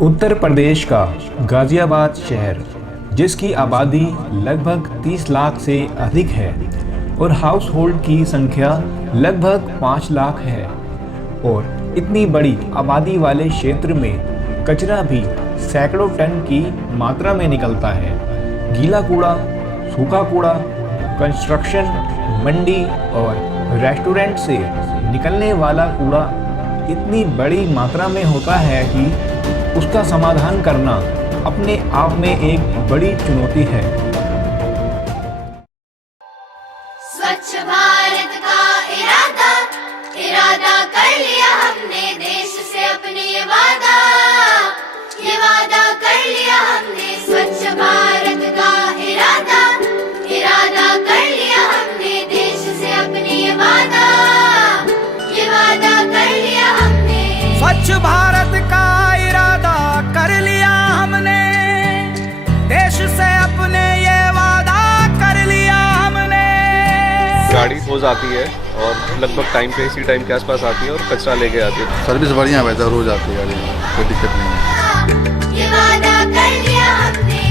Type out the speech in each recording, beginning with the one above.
उत्तर प्रदेश का गाज़ियाबाद शहर, जिसकी आबादी लगभग 30 लाख से अधिक है और हाउस होल्ड की संख्या लगभग 5 लाख है, और इतनी बड़ी आबादी वाले क्षेत्र में कचरा भी सैकड़ों टन की मात्रा में निकलता है। गीला कूड़ा, सूखा कूड़ा, कंस्ट्रक्शन, मंडी और रेस्टोरेंट से निकलने वाला कूड़ा इतनी बड़ी मात्रा में होता है कि उसका समाधान करना अपने आप में एक बड़ी चुनौती है। स्वच्छ भारत का इरादा इरादा कर लिया हमने, देश से अपने ये वादा कर लिया हमने। स्वच्छ भारत का इरादा इरादा कर लिया हमने, देश से अपने ये वादा कर लिया हमने। स्वच्छ भारत का इरादा कर लिया हमने, देश से अपने ये वादा कर लिया हमने। गाड़ी रोज आती है और लगभग टाइम पे इसी टाइम के आसपास आती है और कचरा लेके आती है। सर्विस बढ़िया है, रोज आती है गाड़ी, कोई दिक्कत नहीं है। ये वादा कर लिया हमने।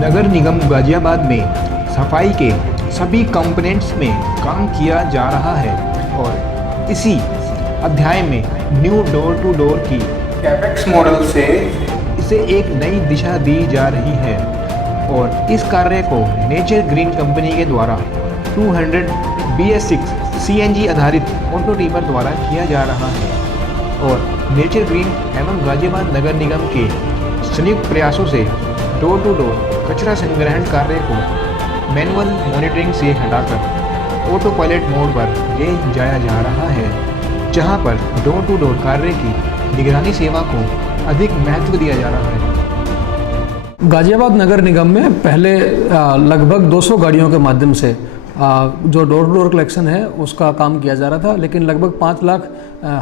नगर निगम गाज़ियाबाद में सफाई के सभी कंपोनेंट्स में काम किया जा रहा है और इसी अध्याय में न्यू डोर टू डोर की कैपेक्स मॉडल से इसे एक नई दिशा दी जा रही है, और इस कार्य को नेचर ग्रीन कंपनी के द्वारा 200 BS6 CNG आधारित ऑटो टीपर द्वारा किया जा रहा है। और नेचर ग्रीन एवं गाज़ियाबाद नगर निगम के संयुक्त प्रयासों से डोर टू डोर कचरा संग्रहण कार्य को मैनुअल मॉनिटरिंग से हटाकर ऑटो पायलट मोड पर ले जाया जा रहा है, जहां पर डोर टू डोर कार्य की निगरानी सेवा को अधिक महत्व दिया जा रहा है। गाज़ियाबाद नगर निगम में पहले लगभग 200 गाड़ियों के माध्यम से जो डोर टू डोर कलेक्शन है उसका काम किया जा रहा था, लेकिन लगभग 5 लाख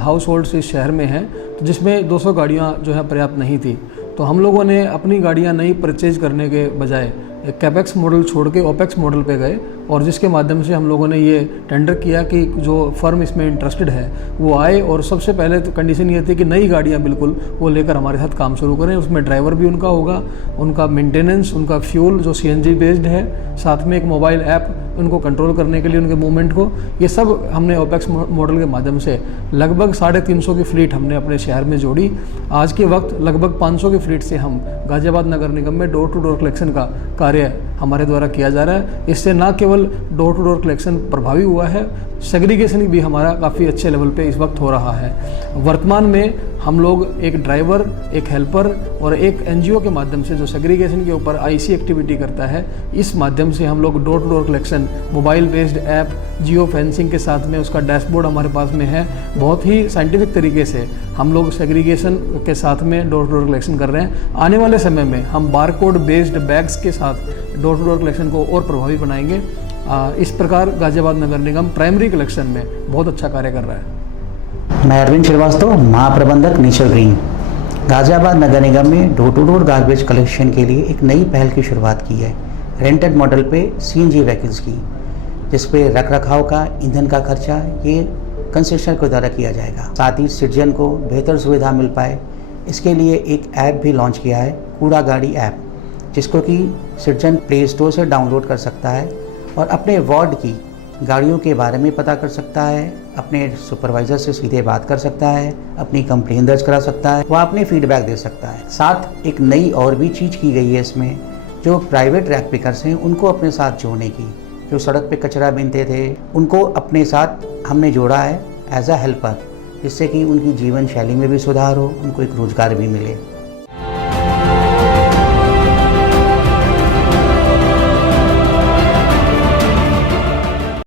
हाउस होल्ड्स इस शहर में हैं, जिसमें 200 गाड़ियाँ जो है पर्याप्त नहीं थी। तो हम लोगों ने अपनी गाड़ियाँ नई परचेज करने के बजाय एक कैपेक्स मॉडल छोड़ के ओपेक्स मॉडल पे गए, और जिसके माध्यम से हम लोगों ने ये टेंडर किया कि जो फर्म इसमें इंटरेस्टेड है वो आए, और सबसे पहले तो कंडीशन ये थी कि नई गाड़ियाँ बिल्कुल वो लेकर हमारे साथ काम शुरू करें। उसमें ड्राइवर भी उनका होगा, उनका मेंटेनेंस, उनका फ्यूल जो CNG बेस्ड है, साथ में एक मोबाइल ऐप उनको कंट्रोल करने के लिए उनके मूवमेंट को, ये सब हमने ओपेक्स मॉडल के माध्यम से लगभग 350 की फ्लीट हमने अपने शहर में जोड़ी। आज के वक्त लगभग 500 की फ्लीट से हम गाज़ियाबाद नगर निगम में डोर टू डोर कलेक्शन का कार्य हमारे द्वारा किया जा रहा है। इससे न केवल डोर टू डोर कलेक्शन प्रभावी हुआ है, सेग्रीगेशन भी हमारा काफ़ी अच्छे लेवल पे इस वक्त हो रहा है। वर्तमान में हम लोग एक ड्राइवर, एक हेल्पर और एक NGO के माध्यम से जो सेग्रीगेशन के ऊपर IC एक्टिविटी करता है, इस माध्यम से हम लोग door to door collection mobile based app, geo fencing के साथ में उसका डैशबोर्ड हमारे पास में है। बहुत ही साइंटिफिक तरीके से हम लोग सेग्रीगेशन के साथ में डोर टू डोर कलेक्शन कर रहे हैं। आने वाले समय में हम बारकोड बेस्ड बैग्स के साथ डोर टू डोर कलेक्शन को और प्रभावी बनाएंगे। इस प्रकार गाज़ियाबाद नगर निगम प्राइमरी कलेक्शन में बहुत अच्छा कार्य कर रहा है। मैं अरविंद श्रीवास्तव, महाप्रबंधक नेचर ग्रीन। गाज़ियाबाद नगर निगम में door to door garbage collection के लिए एक नई पहल की शुरुआत की है, रेंटेड मॉडल पे CNG व्हीकल्स की, जिस पे रख रखाव का, ईंधन का खर्चा ये कंसेशनर के द्वारा किया जाएगा। साथ ही सिटीजन को बेहतर सुविधा मिल पाए, इसके लिए एक ऐप भी लॉन्च किया है, कूड़ा गाड़ी ऐप, जिसको कि सिटीजन प्ले स्टोर से डाउनलोड कर सकता है और अपने वार्ड की गाड़ियों के बारे में पता कर सकता है, अपने सुपरवाइज़र से सीधे बात कर सकता है, अपनी कंप्लेन दर्ज करा सकता है, वह अपने फीडबैक दे सकता है। साथ एक नई और भी चीज़ की गई है इसमें, जो प्राइवेट रैक पिकर्स हैं उनको अपने साथ जोड़ने की, जो सड़क पे कचरा बीनते थे उनको अपने साथ हमने जोड़ा है एज अ हेल्पर, जिससे कि उनकी जीवन शैली में भी सुधार हो, उनको एक रोज़गार भी मिले।